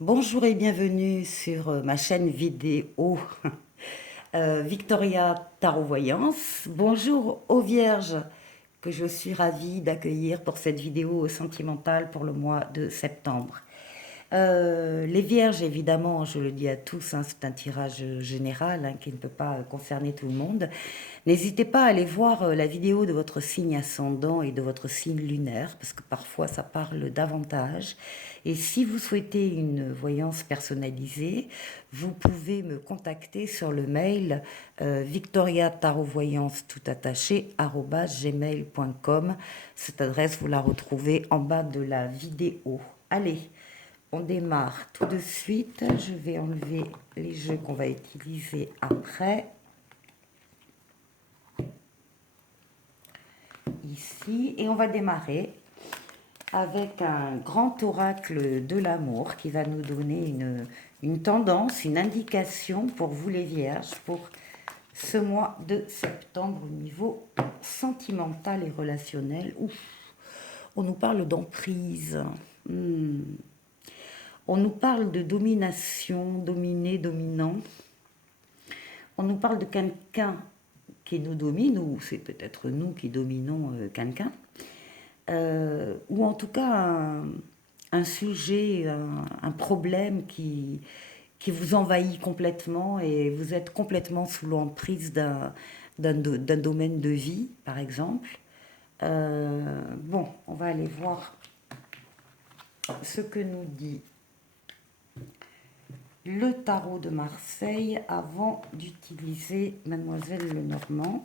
Bonjour et bienvenue sur ma chaîne vidéo Victoria Tarot Voyance. Bonjour aux vierges que je suis ravie d'accueillir pour cette vidéo sentimentale pour le mois de septembre. Les vierges, évidemment, je le dis à tous, hein, c'est un tirage général hein, qui ne peut pas concerner tout le monde. N'hésitez pas à aller voir la vidéo de votre signe ascendant et de votre signe lunaire, parce que parfois ça parle davantage. Et si vous souhaitez une voyance personnalisée, vous pouvez me contacter sur le mail victoriatarotvoyance tout attaché @gmail.com. Cette adresse, vous la retrouvez en bas de la vidéo. Allez, on démarre tout de suite. Je vais enlever les jeux qu'on va utiliser après. Ici, et on va démarrer avec un grand oracle de l'amour qui va nous donner une tendance, une indication pour vous les vierges pour ce mois de septembre au niveau sentimental et relationnel. Ouf, on nous parle d'emprise. On nous parle de domination, dominé, dominant. On nous parle de quelqu'un qui nous domine, ou c'est peut-être nous qui dominons quelqu'un. Ou en tout cas un sujet, un problème qui vous envahit complètement et vous êtes complètement sous l'emprise d'un domaine de vie, par exemple. Bon, on va aller voir ce que nous dit le tarot de Marseille avant d'utiliser Mademoiselle Lenormand.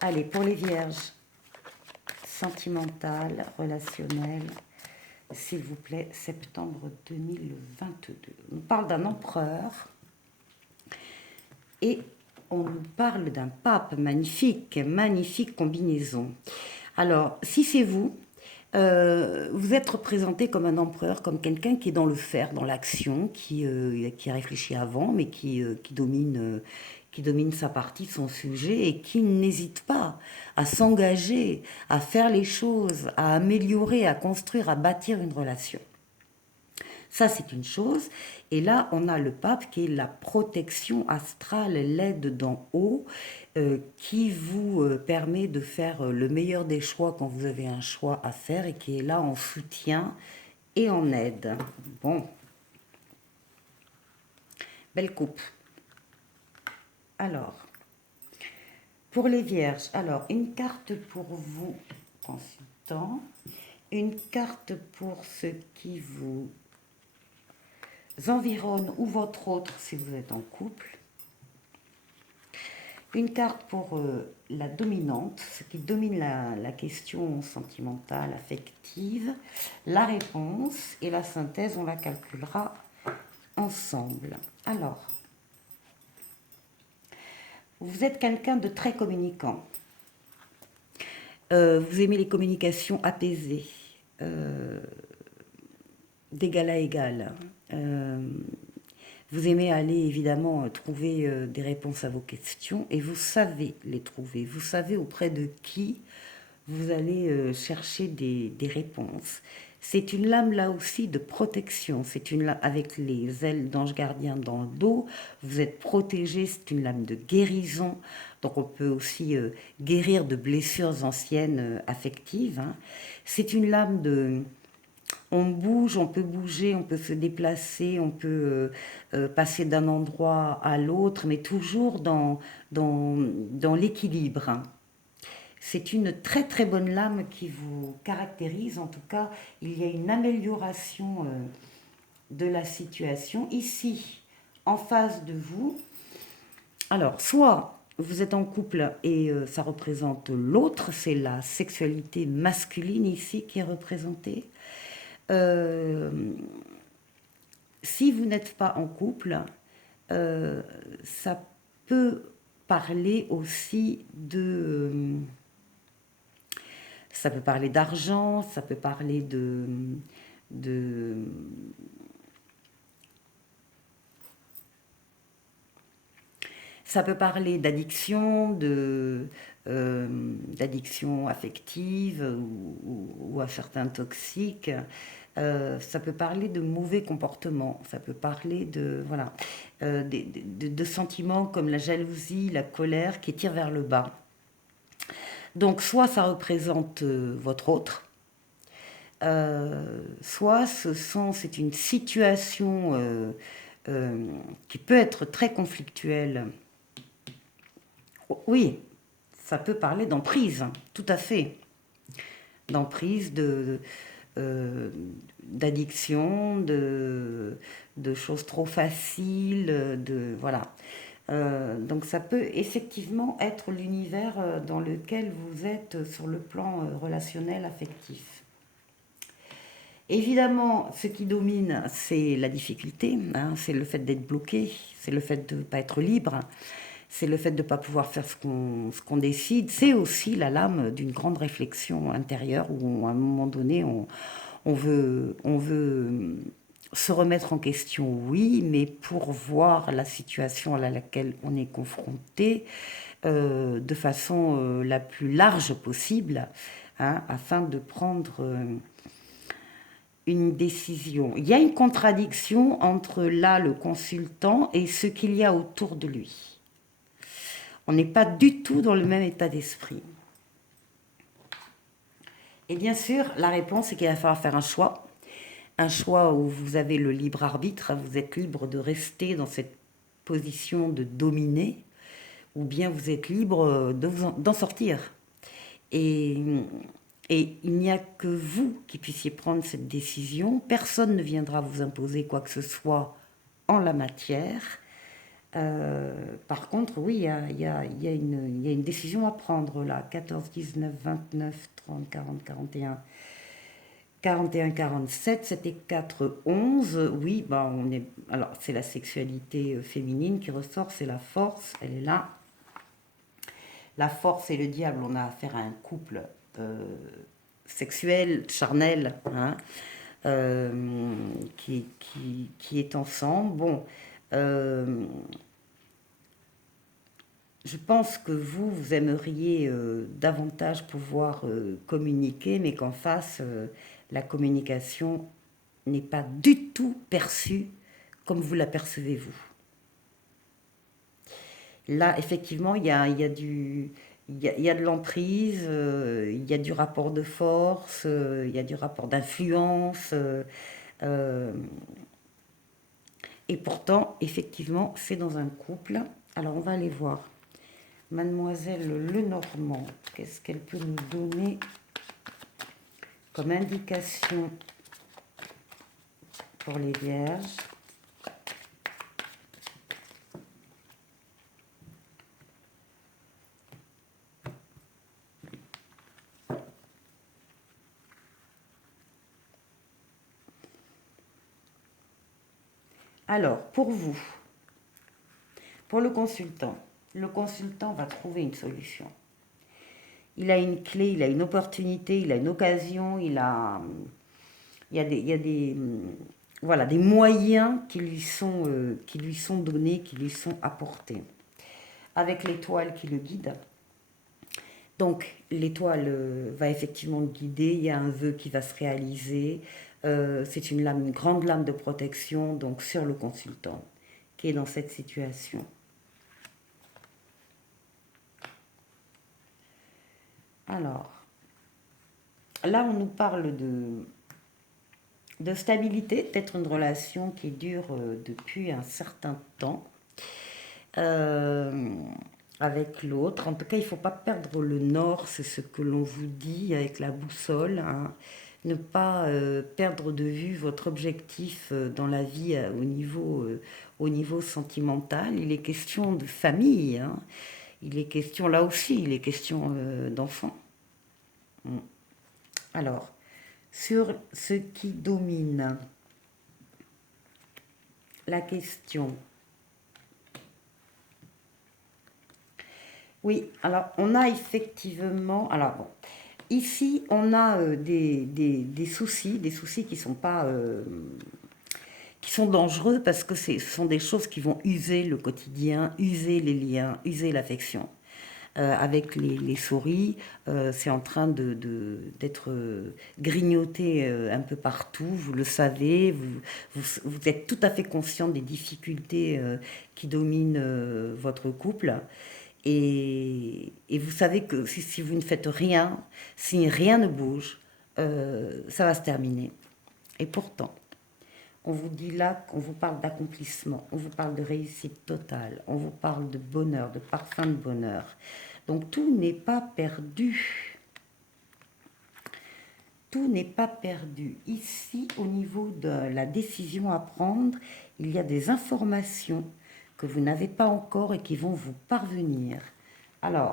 Allez, pour les vierges, sentimentales, relationnelles, s'il vous plaît, septembre 2022. On parle d'un empereur et on nous parle d'un pape. Magnifique, magnifique combinaison. Alors, si c'est vous, vous êtes représenté comme un empereur, comme quelqu'un qui est dans le faire, dans l'action, qui réfléchit avant, mais qui domine sa partie, son sujet, et qui n'hésite pas à s'engager, à faire les choses, à améliorer, à construire, à bâtir une relation. Ça, c'est une chose. Et là, on a le pape qui est la protection astrale, l'aide d'en haut, qui vous permet de faire le meilleur des choix quand vous avez un choix à faire et qui est là en soutien et en aide. Bon, belle coupe. Alors, pour les vierges, alors une carte pour vous, consultant, une carte pour ceux qui vous environnent ou votre autre si vous êtes en couple. Une carte pour la dominante, ce qui domine la question sentimentale, affective. La réponse et la synthèse, on la calculera ensemble. Alors, vous êtes quelqu'un de très communicant. Vous aimez les communications apaisées, d'égal à égal. Vous aimez aller évidemment trouver des réponses à vos questions et vous savez les trouver. Vous savez auprès de qui vous allez chercher des réponses. C'est une lame là aussi de protection. C'est une lame avec les ailes d'ange gardien dans le dos. Vous êtes protégé. C'est une lame de guérison. Donc on peut aussi guérir de blessures anciennes affectives. Hein. C'est une lame de on bouge, on peut bouger, on peut se déplacer, on peut passer d'un endroit à l'autre, mais toujours dans l'équilibre. Hein. C'est une très très bonne lame qui vous caractérise. En tout cas, il y a une amélioration de la situation. Ici, en face de vous, alors, soit vous êtes en couple et ça représente l'autre, c'est la sexualité masculine ici qui est représentée. Euh, Si vous n'êtes pas en couple, ça peut parler aussi ça peut parler d'argent, ça peut parler de ça peut parler d'addiction, d'addiction affective ou à certains toxiques. Ça peut parler de mauvais comportements, ça peut parler de, voilà, de sentiments comme la jalousie, la colère qui tirent vers le bas. Donc soit ça représente votre autre, soit c'est une situation qui peut être très conflictuelle. Oui, ça peut parler d'emprise, tout à fait. D'emprise, euh, d'addiction, de choses trop faciles, voilà. Donc ça peut effectivement être l'univers dans lequel vous êtes sur le plan relationnel, affectif. Évidemment, ce qui domine, c'est la difficulté, hein, c'est le fait d'être bloqué, c'est le fait de ne pas être libre, c'est le fait de ne pas pouvoir faire ce qu'on décide, c'est aussi la lame d'une grande réflexion intérieure où à un moment donné, on veut se remettre en question, oui, mais pour voir la situation à laquelle on est confronté de façon la plus large possible, hein, afin de prendre une décision. Il y a une contradiction entre là le consultant et ce qu'il y a autour de lui. On n'est pas du tout dans le même état d'esprit. Et bien sûr, la réponse est qu'il va falloir faire un choix où vous avez le libre arbitre, vous êtes libre de rester dans cette position de dominer, ou bien vous êtes libre d'en sortir. Et, et il n'y a que vous qui puissiez prendre cette décision. Personne ne viendra vous imposer quoi que ce soit en la matière. Par contre, oui, il y a une décision à prendre là. 14, 19, 29, 30, 40, 41. 41, 47, c'était 4, 11. Oui, bah on est. Alors, c'est la sexualité féminine qui ressort, c'est la force, elle est là. La force et le diable, on a affaire à un couple sexuel, charnel, hein, qui est ensemble. Bon, je pense que vous aimeriez davantage pouvoir communiquer, mais qu'en face, la communication n'est pas du tout perçue comme vous la percevez vous. Là, effectivement, il y a de l'emprise, il y a du rapport de force, il y a du rapport d'influence. Euh, et pourtant, effectivement, c'est dans un couple. Alors, on va aller voir. Mademoiselle Lenormand, qu'est-ce qu'elle peut nous donner comme indication pour les vierges? Alors, pour vous, pour le consultant va trouver une solution. Il a une clé, il a une opportunité, il a une occasion, il y a des, voilà, des moyens qui lui sont donnés, qui lui sont apportés. Avec l'étoile qui le guide. Donc, l'étoile va effectivement le guider, il y a un vœu qui va se réaliser. C'est une grande lame de protection donc sur le consultant qui est dans cette situation. Alors, là, on nous parle de stabilité, peut-être une relation qui dure depuis un certain temps avec l'autre. En tout cas, il ne faut pas perdre le nord, c'est ce que l'on vous dit avec la boussole, hein. Ne pas perdre de vue votre objectif dans la vie au niveau sentimental. Il est question de famille, hein. Il est question, là aussi, il est question d'enfants. Alors, sur ce qui domine la question. Oui, alors on a effectivement. Alors bon, ici on a des soucis qui sont pas. Qui sont dangereux parce que ce sont des choses qui vont user le quotidien, user les liens, user l'affection. avec les souris. C'est en train d'être grignoté un peu partout, vous le savez, vous êtes tout à fait conscient des difficultés qui dominent votre couple. Et vous savez que si vous ne faites rien, si rien ne bouge, ça va se terminer. Et pourtant, on vous dit là, on vous parle d'accomplissement, on vous parle de réussite totale, on vous parle de bonheur, de parfum de bonheur. Donc tout n'est pas perdu. Tout n'est pas perdu. Ici, au niveau de la décision à prendre, il y a des informations que vous n'avez pas encore et qui vont vous parvenir. Alors,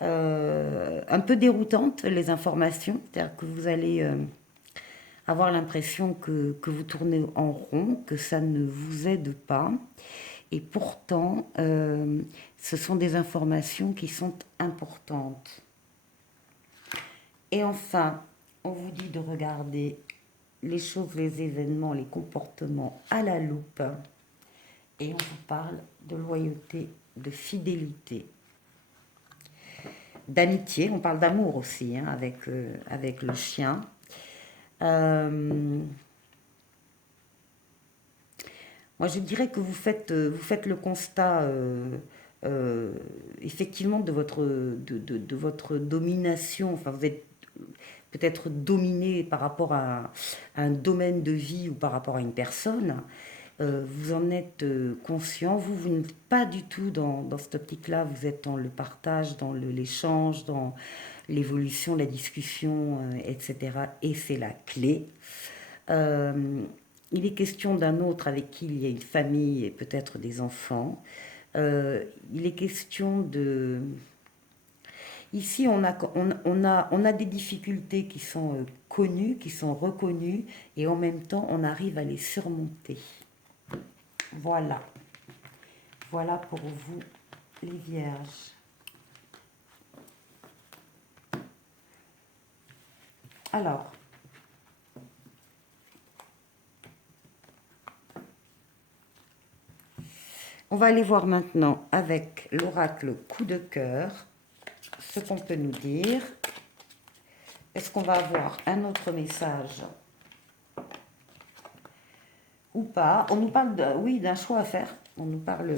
un peu déroutantes les informations, c'est-à-dire que vous allez avoir l'impression que vous tournez en rond, que ça ne vous aide pas. Et pourtant, ce sont des informations qui sont importantes. Et enfin, on vous dit de regarder les choses, les événements, les comportements à la loupe. Et on vous parle de loyauté, de fidélité, d'amitié. On parle d'amour aussi hein, avec le chien. Moi, je dirais que vous faites le constat effectivement de votre domination. Enfin, vous êtes peut-être dominé par rapport à un domaine de vie ou par rapport à une personne. Vous en êtes conscient. Vous n'êtes pas du tout dans cette optique-là. Vous êtes dans le partage, dans l'échange, dans l'évolution, la discussion, etc. Et c'est la clé. Il est question d'un autre avec qui il y a une famille et peut-être des enfants. Il est question de... Ici, on a des difficultés qui sont connues, qui sont reconnues, et en même temps, on arrive à les surmonter. Voilà. Voilà pour vous, les vierges. Alors, on va aller voir maintenant avec l'oracle coup de cœur ce qu'on peut nous dire. Est-ce qu'on va avoir un autre message ou pas? On nous parle, oui, d'un choix à faire. On nous parle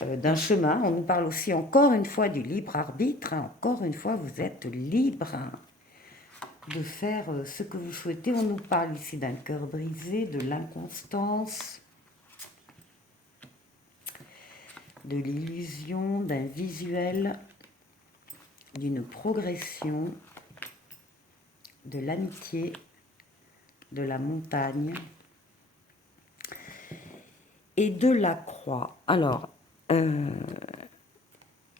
d'un chemin. On nous parle aussi encore une fois du libre arbitre. Encore une fois, vous êtes libre de faire ce que vous souhaitez. On nous parle ici d'un cœur brisé, de l'inconstance, de l'illusion, d'un visuel, d'une progression, de l'amitié, de la montagne et de la croix. Alors, on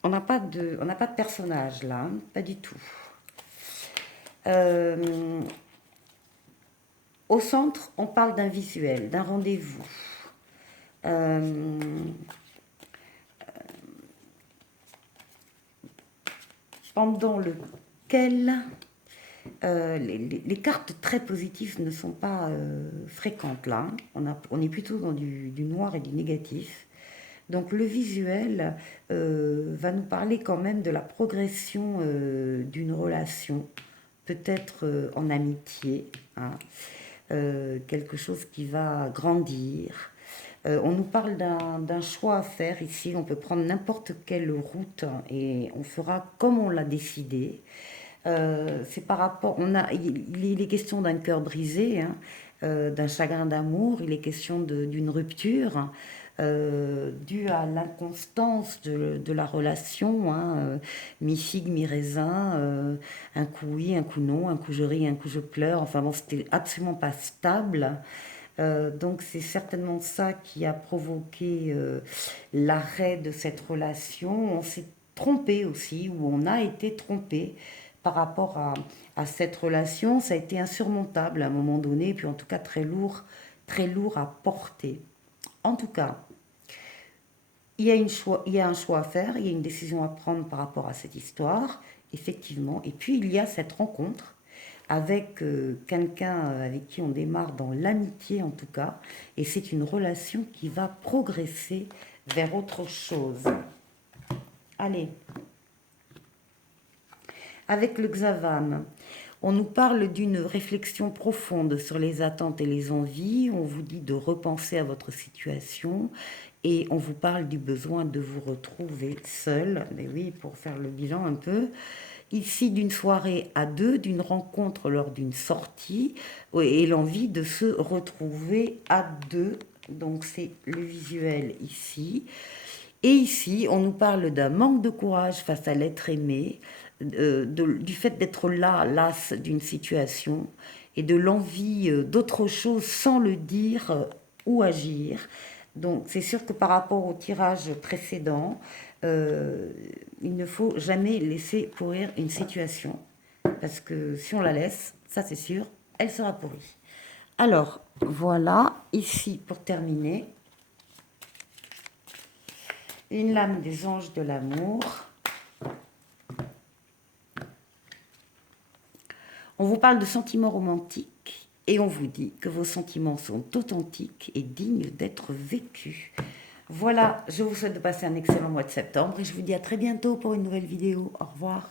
n'a pas de personnage là, hein, pas du tout. Au centre, on parle d'un visuel, d'un rendez-vous. Pendant lequel les cartes très positives ne sont pas fréquentes là. On est plutôt dans du noir et du négatif. Donc le visuel va nous parler quand même de la progression d'une relation, peut-être en amitié, hein, quelque chose qui va grandir. On nous parle d'un choix à faire ici. On peut prendre n'importe quelle route et on fera comme on l'a décidé. C'est par rapport, il est question d'un cœur brisé, hein, d'un chagrin d'amour, il est question d'une rupture due à l'inconstance de la relation, hein, mi-figue, mi-raisin, un coup oui, un coup non, un coup je ris, un coup je pleure, enfin bon, c'était absolument pas stable. Donc c'est certainement ça qui a provoqué l'arrêt de cette relation. On s'est trompé aussi, ou on a été trompé par rapport à cette relation. Ça a été insurmontable à un moment donné, et puis en tout cas très lourd à porter. En tout cas, il y a un choix à faire, il y a une décision à prendre par rapport à cette histoire, effectivement. Et puis il y a cette rencontre avec quelqu'un avec qui on démarre dans l'amitié en tout cas, et c'est une relation qui va progresser vers autre chose. Allez, Avec le Xavam, on nous parle d'une réflexion profonde sur les attentes et les envies. On vous dit de repenser à votre situation et on vous parle du besoin de vous retrouver seul. Mais oui, pour faire le bilan un peu. Ici, d'une soirée à deux, d'une rencontre lors d'une sortie et l'envie de se retrouver à deux. Donc, c'est le visuel ici. Et ici, on nous parle d'un manque de courage face à l'être aimé, du fait d'être là, las d'une situation, et de l'envie d'autre chose sans le dire ou agir. Donc c'est sûr que par rapport au tirage précédent, il ne faut jamais laisser pourrir une situation, parce que si on la laisse, ça c'est sûr, elle sera pourrie. Alors voilà, ici pour terminer, une lame des anges de l'amour. On vous parle de sentiments romantiques et on vous dit que vos sentiments sont authentiques et dignes d'être vécus. Voilà, je vous souhaite de passer un excellent mois de septembre et je vous dis à très bientôt pour une nouvelle vidéo. Au revoir.